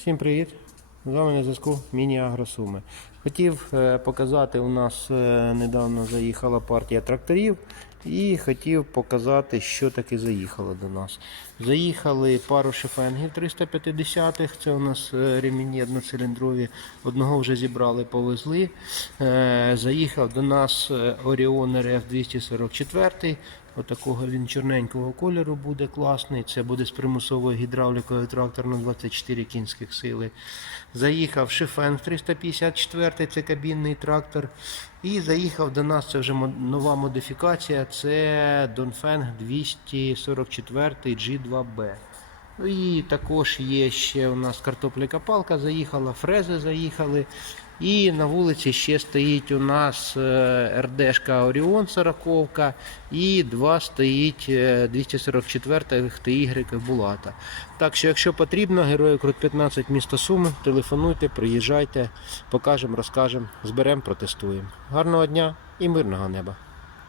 Всім привіт! З вами на зв'язку Міні-Агросуми. Хотів е, показати, у нас е, недавно заїхала партія тракторів і хотів показати, що таке заїхало до нас. Заїхали пару шифенгів 350-х, це у нас е, ремінні одноциліндрові. Одного вже зібрали, повезли. Е, Заїхав до нас е, Orion RF 244. Отакого він чорненького кольору буде класний. Це буде з примусовою гідравлікою трактор на 24 кінських сили. Заїхав Шифен 354, це кабінний трактор. І заїхав до нас, це вже нова модифікація, це Донфенг 244 G2B. Ну І також є ще у нас картопля-копалка заїхала, фрези заїхали. І на вулиці ще стоїть у нас е, РДшка Оріон 40 і два стоїть е, 244 TY Булата. Так що, якщо потрібно, герої Крут 15 місто Суми, телефонуйте, приїжджайте, покажемо, розкажемо, зберемо, протестуємо. Гарного дня і мирного неба!